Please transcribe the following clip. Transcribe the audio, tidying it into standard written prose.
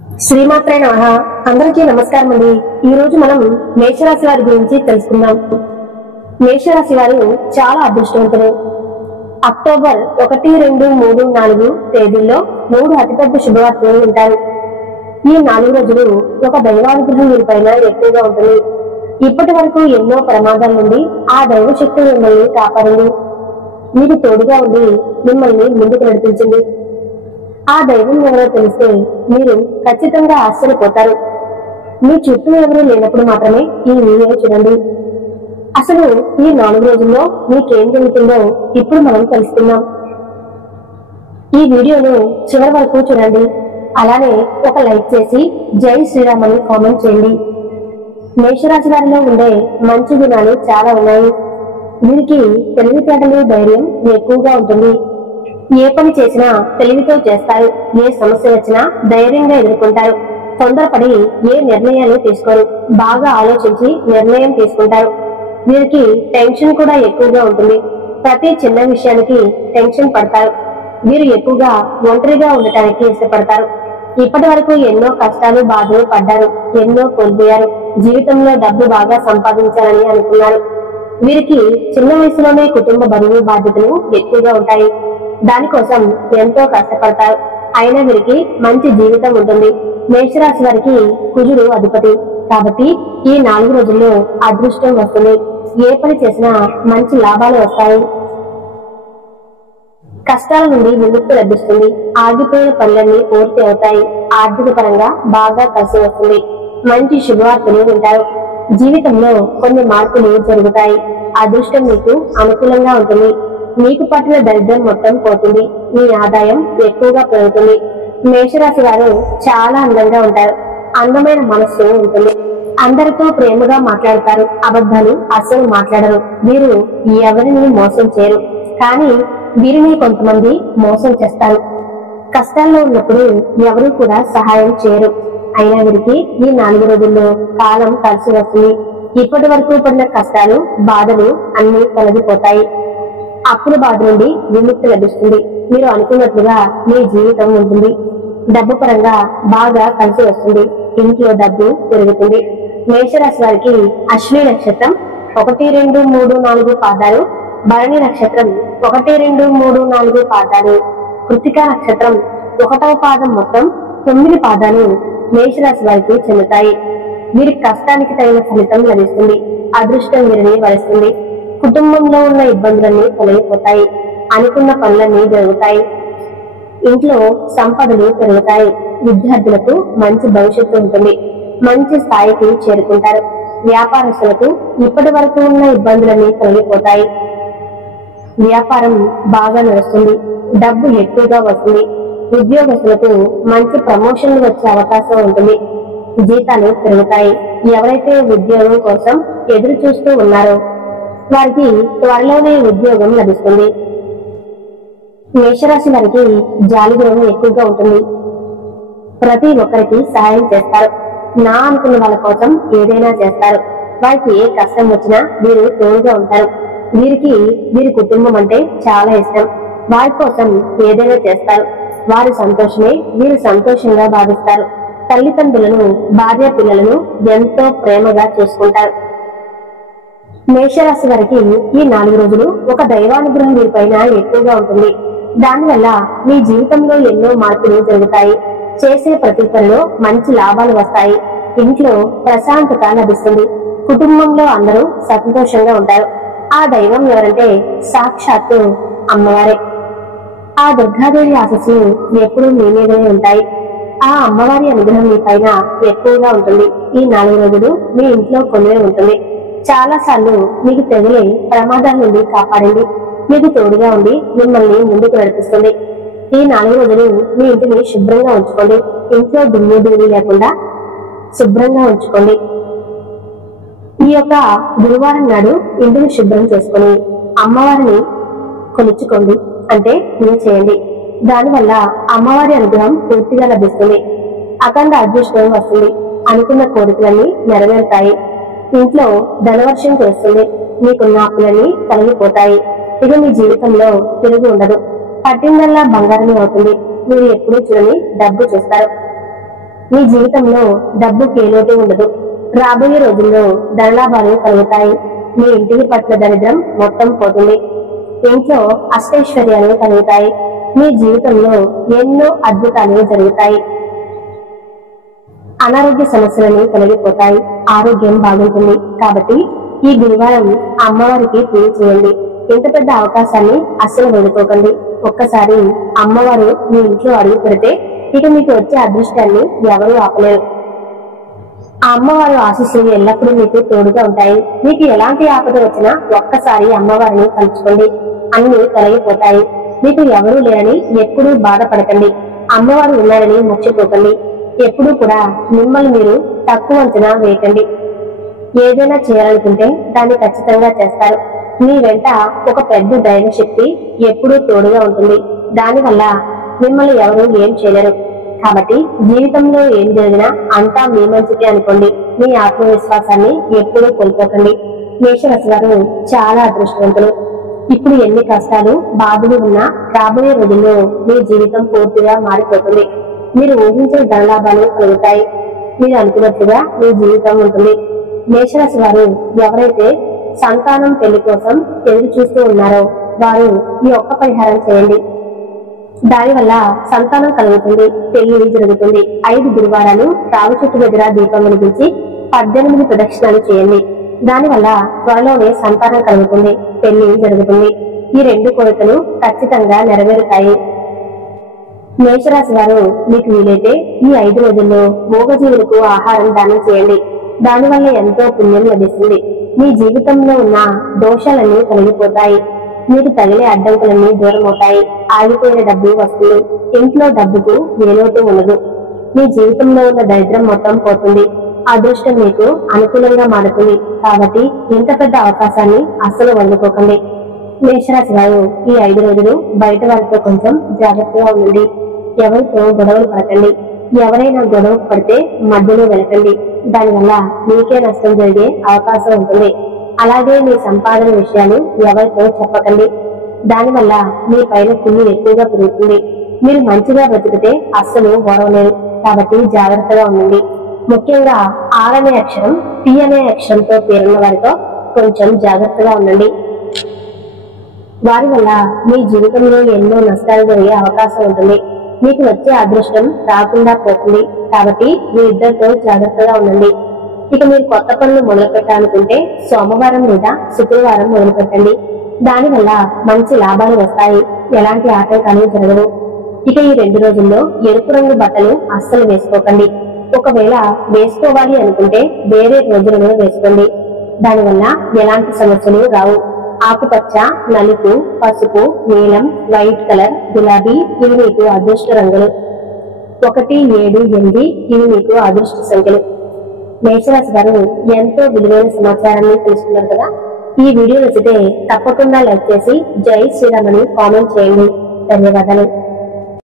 శ్రీమాత్రే నమః. అందరికీ నమస్కారం అండి. ఈ రోజు మనం మేషరాశి వారి గురించి తెలుసుకుందాం. మేషరాశి వారు చాలా అదృష్టవంతులు. అక్టోబర్ 1, 2, 3, 4 తేదీల్లో 3 అతిపెద్ద శుభవార్తలు ఉంటారు. ఈ 4 రోజులు ఒక దైవానుగ్రహం వీరిపైన ఎక్కువగా ఉంటుంది. ఇప్పటి వరకు ఎన్నో ప్రమాదాల నుండి ఆ దైవ శక్తి మిమ్మల్ని కాపాడింది. మీకు తోడుగా ఉండి మిమ్మల్ని ముందుకు నడిపించింది. ఆ దైవం ఎవరో తెలిస్తే మీరు ఖచ్చితంగా ఆశ్చర్యపోతారు. మీ చుట్టూ ఎవరూ లేనప్పుడు మాత్రమే ఈ వీడియో చూడండి. అసలు ఈ 4 రోజుల్లో మీకేం జరుగుతుందో ఇప్పుడు మనం తెలుసుకుందాం. ఈ వీడియోను చివరి వరకు చూడండి. అలానే ఒక లైక్ చేసి జై శ్రీరామ్ అని కామెంట్ చేయండి. మేషరాశి వారిలో ఉండే మంచి గుణాలు చాలా ఉన్నాయి. వీరికి తెలివితేటలు, ధైర్యం ఎక్కువగా ఉంటుంది. ఏ పని చేసినా తెలివితో చేస్తారు. ఏ సమస్య వచ్చినా ధైర్యంగా ఎదుర్కొంటారు. తొందరపడి ఏ నిర్ణయాన్ని తీసుకోరు. బాగా ఆలోచించి నిర్ణయం తీసుకుంటారు. వీరికి టెన్షన్ కూడా ఎక్కువగా ఉంటుంది. ప్రతి చిన్న విషయానికి టెన్షన్ పడతారు. వీరు ఎక్కువగా ఒంటరిగా ఉండటానికి ఇష్టపడతారు. ఇప్పటి వరకు ఎన్నో కష్టాలు, బాధలు పడ్డారు. ఎన్నో కోల్పోయారు. జీవితంలో డబ్బు బాగా సంపాదించాలని అనుకున్నారు. వీరికి చిన్న వయసులోనే కుటుంబ బరువు, బాధ్యతలు ఎక్కువగా ఉంటాయి. దానికోసం ఎంతో కష్టపడతారు. అయినా వీరికి మంచి జీవితం ఉంటుంది. మేషరాశి వారికి కుజుడు అధిపతి కాబట్టి ఈ 4 రోజుల్లో అదృష్టం వస్తుంది. ఏ పని చేసినా మంచి లాభాలు వస్తాయి. కష్టాల నుండి విముక్తి లభిస్తుంది. ఆగిపోయిన పనులన్నీ పూర్తి అవుతాయి. ఆర్థిక పరంగా బాగా కలిసి వస్తుంది. మంచి శుభవార్తలు వింటారు. జీవితంలో కొన్ని మార్పులు జరుగుతాయి. అదృష్టం మీకు అనుకూలంగా ఉంటుంది. మీకు పట్టిన దరిద్రం మొత్తం పోతుంది. మీ ఆదాయం ఎక్కువగా పెరుగుతుంది. మేషరాశి వారు చాలా అందంగా ఉంటారు. అందమైన మనస్సు ఉంటుంది. అందరితో ప్రేమగా మాట్లాడతారు. అబద్ధాలు అస్సలు మాట్లాడరు. వీరు ఎవరిని మోసం చేయరు. కానీ వీరిని కొంతమంది మోసం చేస్తారు. కష్టాల్లో ఉన్నప్పుడు ఎవరు కూడా సహాయం చేయరు. అయినా వీరికి ఈ 4 రోజుల్లో కాలం కలిసి వస్తుంది. ఇప్పటి వరకు పడిన కష్టాలు, బాధలు అన్ని తొలగిపోతాయి. అప్పుల బాధ నుండి విముక్తి లభిస్తుంది. మీరు అనుకున్నట్లుగా మీ జీవితం ఉంటుంది. డబ్బు పరంగా బాగా కలిసి వస్తుంది. ఇంట్లో డబ్బు పెరుగుతుంది. మేషరాశి వారికి అశ్విని నక్షత్రం 1, 2, 3, 4 పాదాలు, భరణి నక్షత్రం 1, 2, 3, 4 పాదాలు, కృతిక నక్షత్రం 1వ పాదం మొత్తం 9 పాదాలు మేషరాశి వారికి చెందుతాయి. వీరి కష్టానికి తగిన ఫలితం లభిస్తుంది. అదృష్టం వీరిని వరిస్తుంది. కుటుంబంలో ఉన్న ఇబ్బందులన్నీ తొలగిపోతాయి. అనుకున్న పనులన్నీ జరుగుతాయి. ఇంట్లో సంపదలు పెరుగుతాయి. విద్యార్థులకు మంచి భవిష్యత్తు ఉంటుంది. మంచి స్థాయికి చేరుకుంటారు. వ్యాపారస్తులకు ఇప్పటి వరకు ఉన్న ఇబ్బందులన్నీ తొలగిపోతాయి. వ్యాపారం బాగా నడుస్తుంది. డబ్బు ఎక్కువగా వస్తుంది. ఉద్యోగస్తులకు మంచి ప్రమోషన్లు వచ్చే అవకాశం ఉంటుంది. జీతాలు పెరుగుతాయి. ఎవరైతే ఉద్యోగం కోసం ఎదురు చూస్తూ ఉన్నారో వారికి త్వరలోనే ఉద్యోగం లభిస్తుంది. మేషరాశి వారికి జాలిగుణం ఎక్కువగా ఉంటుంది. ప్రతి ఒక్కరికి సహాయం చేస్తారు. నా అనుకున్న వాళ్ళ కోసం ఏదైనా చేస్తారు. వారికి ఏ కష్టం వచ్చినా వీరు తోడుగా ఉంటారు. వీరికి వీరి కుటుంబం అంటే చాలా ఇష్టం. వారి కోసం ఏదైనా చేస్తారు. వారి సంతోషమే వీరు సంతోషంగా భావిస్తారు. తల్లిదండ్రులను, భార్య పిల్లలను ఎంతో ప్రేమగా చూసుకుంటారు. మేషరాశి వారికి ఈ 4 రోజులు ఒక దైవానుగ్రహం వీరిపైన ఎక్కువగా ఉంటుంది. దానివల్ల మీ జీవితంలో ఎన్నో మార్పులు జరుగుతాయి. చేసే ప్రతి పనిలో మంచి లాభాలు వస్తాయి. ఇంట్లో ప్రశాంతత లభిస్తుంది. కుటుంబంలో అందరూ సంతోషంగా ఉంటారు. ఆ దైవం ఎవరంటే సాక్షాత్తు అమ్మవారే. ఆ దుర్గాదేవి ఆశీస్సులు ఎప్పుడూ మీ మీదనే ఉంటాయి. ఆ అమ్మవారి అనుగ్రహం మీ పైన ఎక్కువగా ఉంటుంది. ఈ 4 రోజులు మీ ఇంట్లో కొలువై ఉంటుంది. చాలా సార్లు మీకు తెగిలే ప్రమాదాల నుండి కాపాడింది. మీకు తోడుగా ఉండి మిమ్మల్ని ముందుకు నడిపిస్తుంది. ఈ 4 రోజులు మీ ఇంటిని శుభ్రంగా ఉంచుకోండి. ఇంట్లో దుమ్ము ధూళి లేకుండా శుభ్రంగా ఉంచుకోండి. ఈ యొక్క గురువారం నాడు ఇంటిని శుభ్రం చేసుకుని అమ్మవారిని కొలుచుకోండి. అంటే పూజ చేయండి. దానివల్ల అమ్మవారి అనుగ్రహం పూర్తిగా లభిస్తుంది. అఖండ అదృష్టం వస్తుంది. అనుకున్న కోరికలన్నీ నెరవేరుతాయి. ఇంట్లో ధనవర్షం చేస్తుంది. మీకున్న అప్పులన్నీ తొలగిపోతాయి. ఇక మీ జీవితంలో తిరుగు ఉండదు. పట్టిందల్లా బంగారమే అవుతుంది. మీరు ఎప్పుడూ చూడని డబ్బు చూస్తారు. మీ జీవితంలో డబ్బుకి ఏ లోటు ఉండదు. రాబోయే రోజుల్లో ధనలాభాలు కలుగుతాయి. మీ ఇంటికి పట్ల దరిద్రం మొత్తం పోతుంది. ఇంట్లో అష్టైశ్వర్యాలు కలుగుతాయి. మీ జీవితంలో ఎన్నో అద్భుతాలు జరుగుతాయి. అనారోగ్య సమస్యలను తొలగిపోతాయి. ఆరోగ్యం బాగుంటుంది. కాబట్టి ఈ గురువారం అమ్మవారికి పూజ చేయండి. ఇంత పెద్ద అవకాశాన్ని అస్సలు వదులుకోకండి. ఒక్కసారి అమ్మవారు మీ ఇంట్లో అడుగు పెడితే ఇక మీకు వచ్చే అదృష్టాన్ని ఎవరూ ఆపలేరు. ఆ అమ్మవారు ఆశీస్సులు ఎల్లప్పుడూ మీకు తోడుగా ఉంటాయి. మీకు ఎలాంటి ఆపద వచ్చినా ఒక్కసారి అమ్మవారిని తలుచుకోండి, అన్ని తొలగిపోతాయి. మీకు ఎవరూ లేరని ఎప్పుడూ బాధపడకండి. అమ్మవారు ఉన్నారని మర్చిపోకండి. ఎప్పుడూ కూడా మిమ్మల్ని మీరు తక్కువ అంచనా వేయకండి. ఏదైనా చేయాలనుకుంటే దాన్ని ఖచ్చితంగా చేస్తారు. మీ వెంట ఒక పెద్ద దైవ శక్తి ఎప్పుడూ తోడుగా ఉంటుంది. దానివల్ల మిమ్మల్ని ఎవరు ఏం చేయలేరు. కాబట్టి జీవితంలో ఏం జరిగినా అంతా మీ మంచికి అనుకోండి. మీ ఆత్మవిశ్వాసాన్ని ఎప్పుడూ కోల్పోకండి. మేషరాశి వారు చాలా అదృష్టవంతులు. ఇప్పుడు ఎన్ని కష్టాలు బాధలు ఉన్నా రాబోయే రోజుల్లో మీ జీవితం పూర్తిగా మారిపోతుంది. మీరు ఊహించిన ధనలాభాలు కలుగుతాయి. మీరు అనుకున్నట్లుగా మీ జీవితం ఉంటుంది. మేషరాశి వారు ఎవరైతే సంతానం పెళ్లి కోసం ఎదురు చూస్తూ ఉన్నారో వారు ఈ ఒక్క పరిహారం చేయండి. దానివల్ల సంతానం కలుగుతుంది, పెళ్లి జరుగుతుంది. 5 గురువారాలు రావి చెట్టు దగ్గర దీపం వెలిగించి 18 ప్రదక్షిణాలు చేయండి. దానివల్ల త్వరలోనే సంతానం కలుగుతుంది, పెళ్లి జరుగుతుంది. ఈ 2 కోరికలు ఖచ్చితంగా నెరవేరుతాయి. మేషరాశి వారు మీకు వీలైతే ఈ 5 రోజుల్లో మూగజీవులకు ఆహారం దానం చేయండి. దానివల్ల ఎంతో పుణ్యం లభిస్తుంది. మీ జీవితంలో ఉన్న దోషాలన్నీ తొలగిపోతాయి. మీకు తగిలే అడ్డంకులన్నీ దూరం అవుతాయి. ఆగిపోయిన డబ్బు వస్తుంది. ఇంట్లో డబ్బుకు ఏ లోటు ఉండదు. మీ జీవితంలో ఉన్న దరిద్రం మొత్తం పోతుంది. అదృష్టం మీకు అనుకూలంగా మారుతుంది. కాబట్టి ఇంత పెద్ద అవకాశాన్ని అస్సలు వదులుకోకండి. మేషరాశి వారు ఈ 5 రోజులు బయట వారితో కొంచెం జాగ్రత్తగా ఉండండి. ఎవరితో గొడవలు పడకండి. ఎవరైనా గొడవ పడితే మధ్యలో వెళ్ళకండి. దానివల్ల మీకే నష్టం జరిగే అవకాశం ఉంటుంది. అలాగే మీ సంపాదన విషయాలు ఎవరితో చెప్పకండి. దానివల్ల మీ పైన పుణ్యం ఎక్కువగా పెరుగుతుంది. మీరు మంచిగా బ్రతికితే అస్సలు ఓడవలేరు. కాబట్టి జాగ్రత్తగా ఉండండి. ముఖ్యంగా ఆర్ అనే అక్షరం, పి అనే అక్షరంతో పేరున్న వారితో కొంచెం జాగ్రత్తగా ఉండండి. వారి వల్ల మీ జీవితంలో ఎన్నో నష్టాలు జరిగే అవకాశం ఉంటుంది. మీకు వచ్చే అదృష్టం రాకుండా పోతుంది. కాబట్టి మీ ఇద్దరితో జాగ్రత్తగా ఉండండి. ఇక మీరు కొత్త పనులు మొదలు పెట్టాలనుకుంటే సోమవారం లేదా శుక్రవారం మొదలు పెట్టండి. దానివల్ల మంచి లాభాలు వస్తాయి. ఎలాంటి ఆటంకాలు జరగవు. ఇక ఈ 2 రోజుల్లో ఎరుపు రంగు బట్టలు అస్సలు వేసుకోకండి. ఒకవేళ వేసుకోవాలి అనుకుంటే వేరే రోజులను వేసుకోండి. దానివల్ల ఎలాంటి సమస్యలు రావు. ఆకుపచ్చ, నలుపు, పసుపు, నీలం, వైట్ కలర్, గులాబీ ఇవి మీకు అదృష్ట రంగులు. 1, 7, 8 ఇవి మీకు అదృష్ట సంఖ్యలు. మేషరాశి వారు ఎంతో విలువైన సమాచారాన్ని తెలుసుకున్నారు కదా. ఈ వీడియో నచ్చితే తప్పకుండా లైక్ చేసి జై శ్రీరామ్ అని కామెంట్ చేయండి. ధన్యవాదాలు.